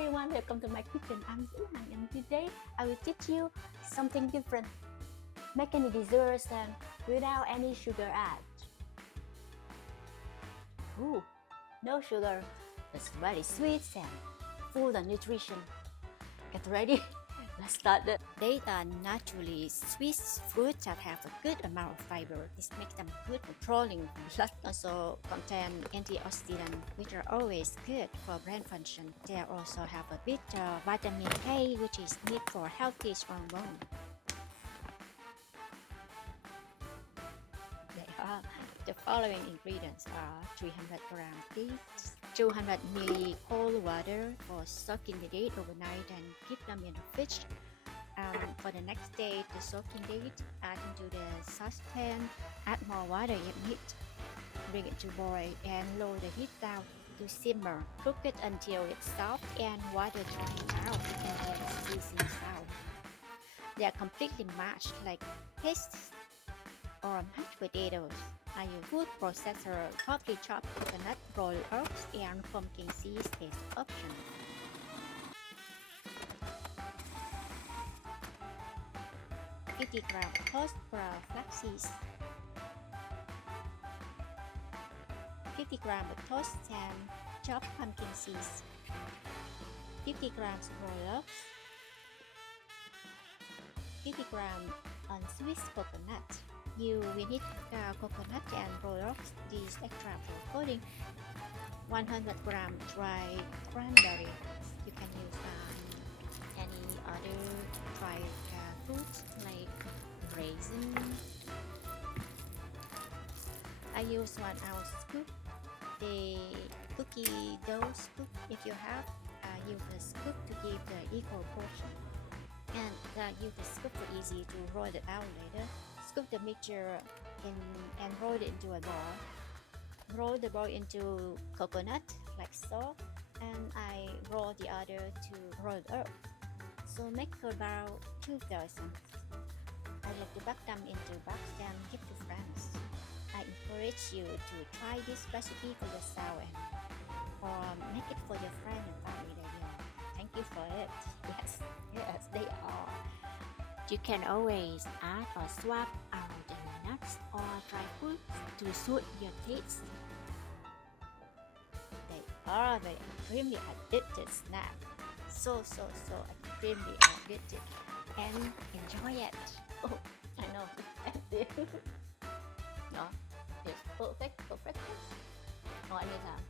everyone, welcome to my kitchen. I'm Suhan and today I will teach you something different. Making desserts and without any sugar added. Ooh, no sugar. It's very sweet and full of nutrition. Get ready. Let's start it. They are naturally sweet fruits that have a good amount of fiber. This makes them good for controlling blood. Also contain antioxidants, which are always good for brain function. They also have a bit of vitamin A, which is needed for healthy, strong bone. The following ingredients are 300 gram dates, 200 ml cold water for soaking the date overnight and keep them in the fridge. For the next day, the soaking date, add into the saucepan, add more water if needed. Bring it to boil and lower the heat down to simmer. Cook it until it's soft and water dries out and it's sizzling sound. They are completely mashed like paste or mashed potatoes. I use food processor, coffee chopped coconut, rolled oats, and pumpkin seeds is optional. gram 50 gram toast flax seeds, 50 gram of toast and chopped pumpkin seeds, 50 grams rolled oats, 50 gram unsweet coconut. You will need coconut and rolled oats, these extra for coating. 100 gram dried cranberry. You can use any other dried fruits like raisin. I use 1 ounce scoop. The cookie dough scoop, if you have, use a scoop to give the equal portion. And use the scoop for easy to roll it out later. Scoop the mixture in and roll it into a ball. Roll the ball into coconut like so, and I roll the other to rolled earth. So make about 2 dozen. I like to pack them into bags and give to friends. I encourage you to try this recipe for yourself or make it for your friend and family that you know. Thank you for it. Yes, they are. You can always add or swap out the nuts or dry fruits to suit your taste. They are very extremely addictive snack. So extremely addictive and enjoy it. Oh, I know. No, it's perfect. No, anytime.